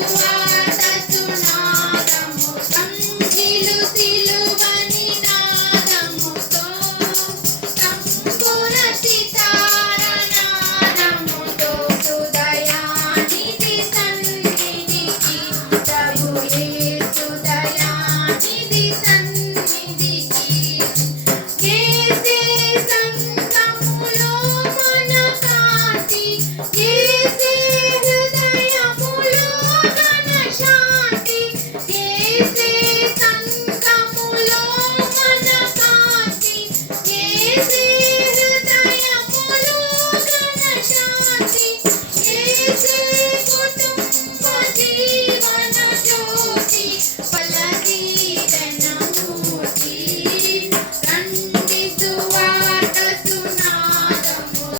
Thank you. Krishna.